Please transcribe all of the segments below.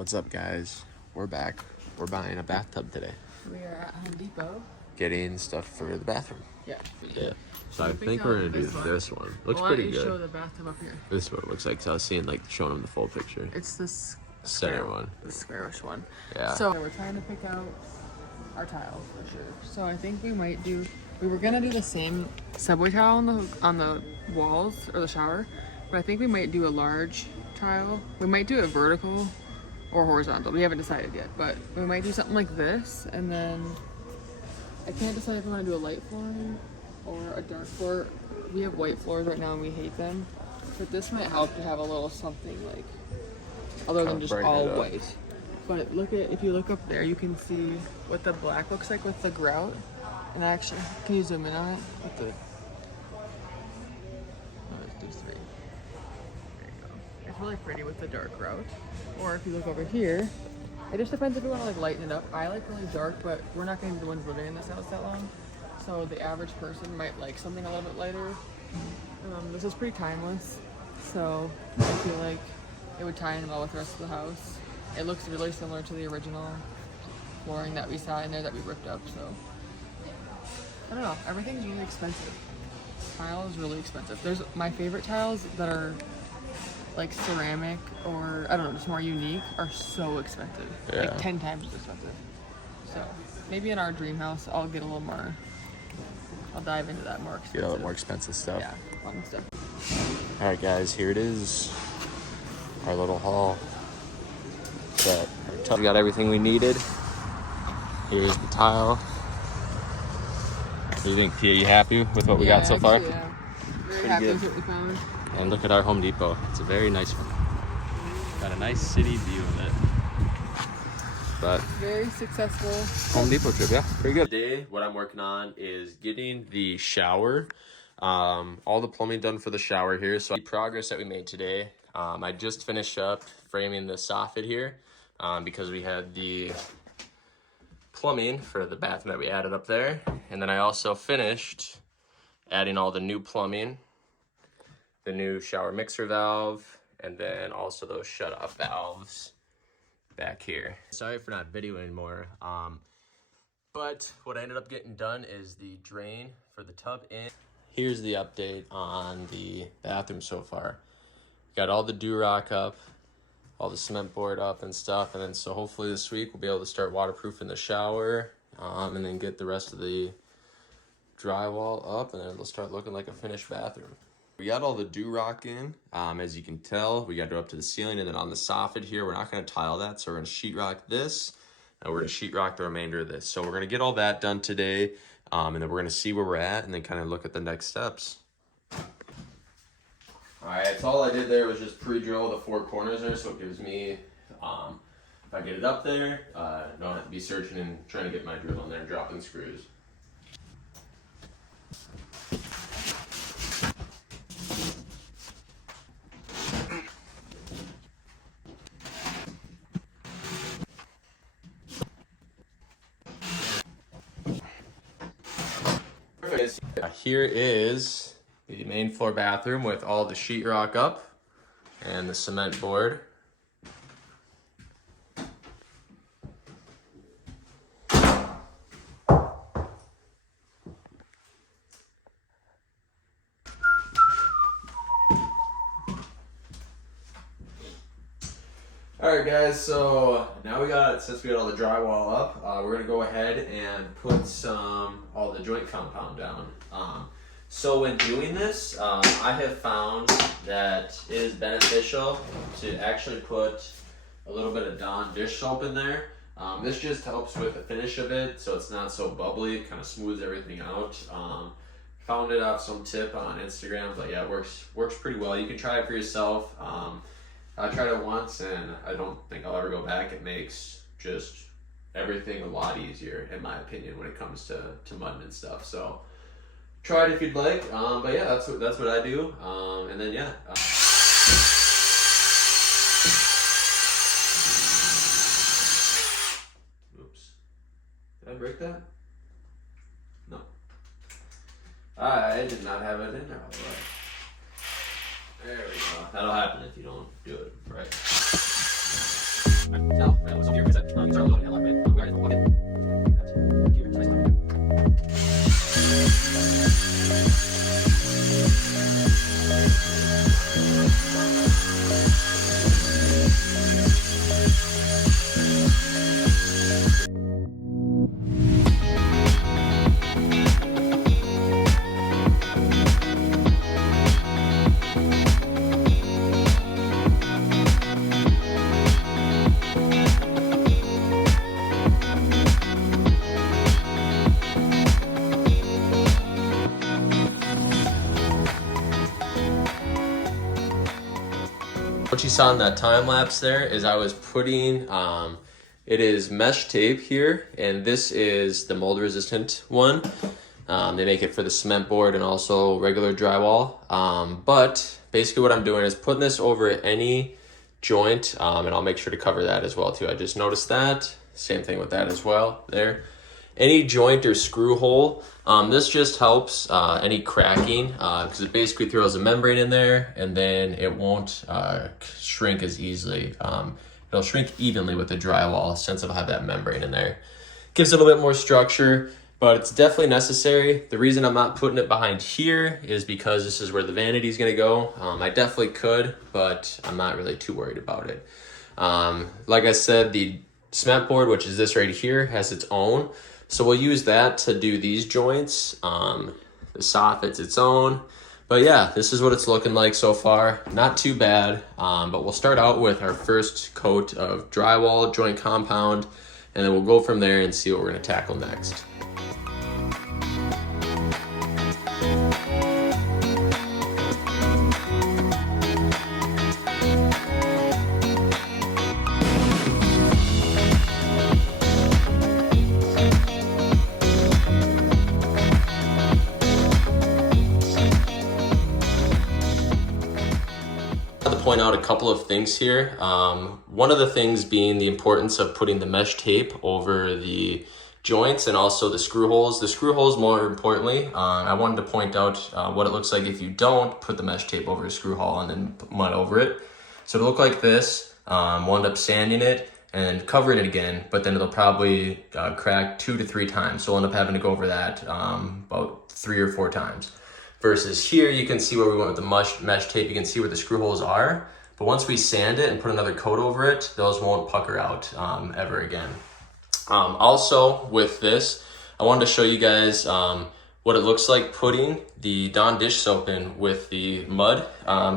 What's up, guys? We're back. We're buying a bathtub today. We are at Home Depot. Getting stuff for the bathroom. Yeah. So I think we're gonna do this one. Looks pretty good. Show the bathtub up here. This is what it looks like. So I was seeing showing them the full picture. It's this Center one. The squarish one. Yeah. So we're trying to pick out our tiles for sure. So I think we might do. We were gonna do the same subway tile on the walls or the shower, but I think we might do a large tile. We might do it vertical or horizontal. We haven't decided yet, but we might do something like this, and then I can't decide if we want to do a light flooring or a dark floor. We have white floors right now and we hate them, but this might help to have a little something like other than just all white. But if you look up there, you can see what the black looks like with the grout. And actually, can you zoom in on it with the? Let's do 3. There you go. It's really pretty with the dark grout. Or if you look over here, it just depends if you want to lighten it up. I like really dark, but we're not going to be the ones living in this house that long. So the average person might like something a little bit lighter. This is pretty timeless, so I feel like it would tie in well with the rest of the house. It looks really similar to the original flooring that we saw in there that we ripped up, so. I don't know, everything's really expensive. Tile is really expensive. There's my favorite tiles that are like ceramic or I don't know, just more unique are so expensive. Yeah. Like 10 times as expensive. So maybe in our dream house I'll get a little more, I'll dive into that more expensive. Get a little more expensive stuff. Yeah, fun stuff. Alright guys, here it is. Our little haul. We got everything we needed. Here's the tile. What do you think, Tia? You happy with what we got so far? Yeah, very happy with what we found. And look at our Home Depot. It's a very nice one. Got a nice city view of it. But very successful Home Depot trip, yeah, pretty good. Today, what I'm working on is getting the shower, all the plumbing done for the shower here. So the progress that we made today, I just finished up framing the soffit here because we had the plumbing for the bathroom that we added up there. And then I also finished adding all the new plumbing, the new shower mixer valve, and then also those shut-off valves back here. Sorry for not videoing more, but what I ended up getting done is the drain for the tub in. Here's the update on the bathroom so far. Got all the Durock up, all the cement board up and stuff, and then so hopefully this week we'll be able to start waterproofing the shower, and then get the rest of the drywall up, and then it'll start looking like a finished bathroom. We got all the Durock in, as you can tell. We got it up to the ceiling, and then on the soffit here, we're not going to tile that, so we're going to sheetrock this, and we're going to sheetrock the remainder of this. So we're going to get all that done today, and then we're going to see where we're at, and then kind of look at the next steps. Alright, so all I did there was just pre-drill the 4 corners there, so it gives me, if I get it up there, don't have to be searching and trying to get my drill in there and dropping screws. Here is the main floor bathroom with all the sheetrock up and the cement board. Alright guys, so now since we got all the drywall up, we're going to go ahead and put all the joint compound down. So when doing this, I have found that it is beneficial to actually put a little bit of Dawn dish soap in there. This just helps with the finish of it, so it's not so bubbly, it kind of smooths everything out. Found it off some tip on Instagram, but yeah, it works pretty well. You can try it for yourself. I tried it once and I don't think I'll ever go back. It makes just everything a lot easier, in my opinion, when it comes to mudding and stuff. So try it if you'd like. But yeah, that's what I do. And then yeah. Oops. Did I break that? No. I did not have it in there all the way. There we go. That'll happen if you don't do it right. What you saw in that time lapse there is I was putting, it is mesh tape here, and this is the mold resistant one. They make it for the cement board and also regular drywall. But basically what I'm doing is putting this over any joint, and I'll make sure to cover that as well too. I just noticed that. Same thing with that as well there. Any joint or screw hole, this just helps any cracking because it basically throws a membrane in there and then it won't shrink as easily. It'll shrink evenly with the drywall since it'll have that membrane in there. Gives it a little bit more structure, but it's definitely necessary. The reason I'm not putting it behind here is because this is where the vanity is going to go. I definitely could, but I'm not really too worried about it. Like I said, the cement board, which is this right here, has its own. So we'll use that to do these joints. The soffit's its own. But yeah, this is what it's looking like so far. Not too bad, but we'll start out with our first coat of drywall joint compound, and then we'll go from there and see what we're gonna tackle next. Point out a couple of things here. One of the things being the importance of putting the mesh tape over the joints and also the screw holes. The screw holes, more importantly, I wanted to point out what it looks like if you don't put the mesh tape over a screw hole and then put mud over it. So it'll look like this. We'll end up sanding it and covering it again, but then it'll probably crack 2 to 3 times. So we'll end up having to go over that about 3 or 4 times. Versus here, you can see where we went with the mesh tape. You can see where the screw holes are. But once we sand it and put another coat over it, those won't pucker out ever again. Also, with this, I wanted to show you guys what it looks like putting the Dawn dish soap in with the mud.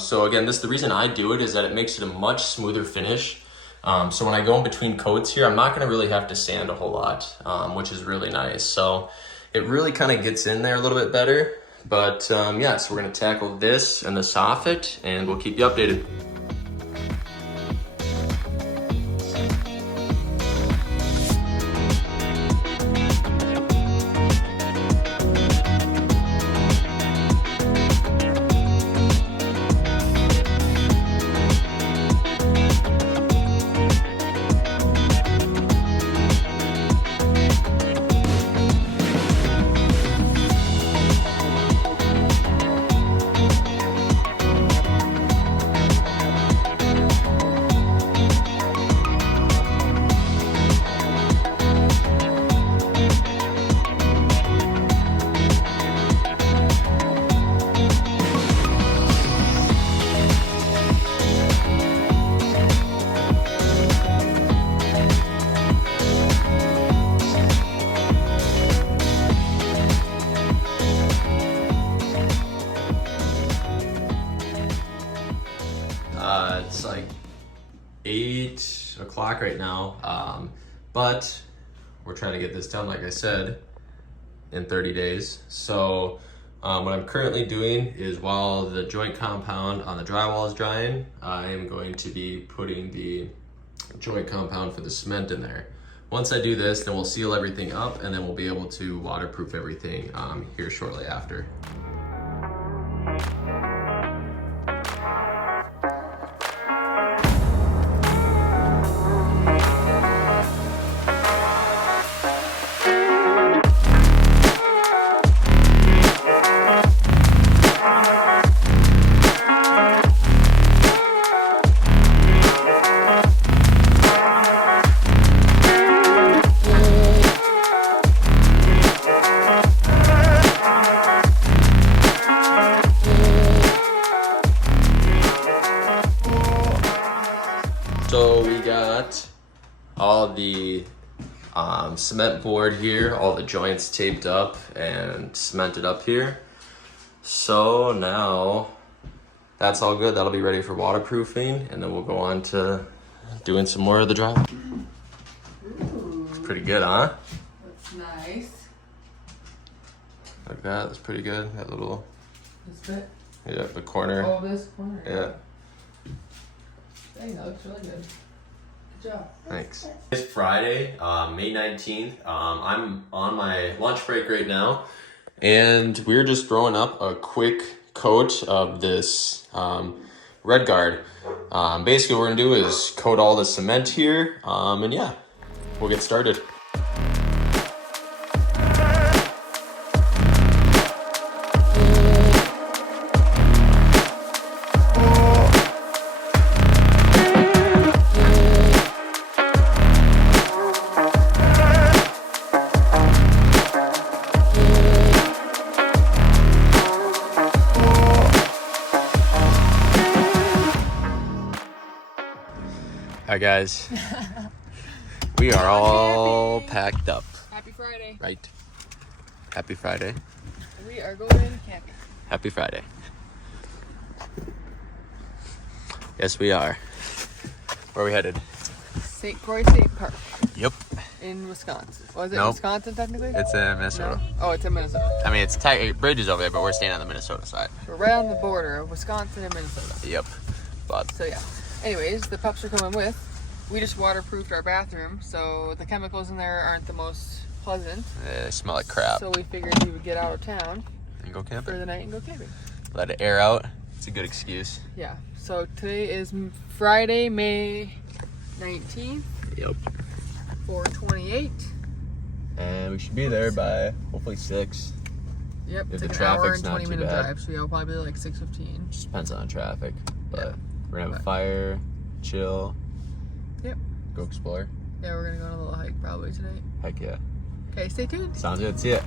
So again, the reason I do it is that it makes it a much smoother finish. So when I go in between coats here, I'm not gonna really have to sand a whole lot, which is really nice. So it really kind of gets in there a little bit better. But yeah, so we're gonna tackle this and the soffit, and we'll keep you updated. It's like 8 o'clock right now, but we're trying to get this done, like I said, in 30 days. So what I'm currently doing is, while the joint compound on the drywall is drying, I am going to be putting the joint compound for the cement in there. Once I do this, then we'll seal everything up, and then we'll be able to waterproof everything here shortly after. got all the cement board here, all the joints taped up and cemented up here. So now that's all good. That'll be ready for waterproofing, and then we'll go on to doing some more of the drywall. It's pretty good, huh? That's nice. Like that, that's pretty good. That little, This bit? yeah, the corner. Oh, this corner. Yeah. Dang, that looks really good. Good job. Thanks. It's Friday, May 19th. I'm on my lunch break right now, and we're just throwing up a quick coat of this Red Guard. Basically what we're gonna do is coat all the cement here, and yeah, we'll get started. Hi guys, we are all packed up, Happy Friday. right? Happy Friday. We are going camping. Happy Friday. Yes, we are. Where are we headed? St. Croix State Park Yep. in Wisconsin. Was it Nope. Wisconsin technically? It's in Minnesota. No? Oh, it's in Minnesota. I mean, it's bridge is over there, but we're staying on the Minnesota side. We're right on the border of Wisconsin and Minnesota. Yep. But So yeah. Anyways, the pups are coming with. We just waterproofed our bathroom, so the chemicals in there aren't the most pleasant. they smell like crap. So we figured we would get out of town And go for camping. the night and go camping. Let it air out. It's a good excuse. Yeah. So today is Friday, May 19th, Yep. 4:28. And we should be there by hopefully 6. Yep. If It's the like an hour traffic's and not 20 too minute bad. drive, so yeah, we'll probably be like 6:15. Just depends on traffic. But Yeah. we're gonna have a But- fire, chill. Yep. Go explore. Yeah, we're gonna go on a little hike probably tonight. Heck yeah. Okay, stay tuned. Sounds good. See ya.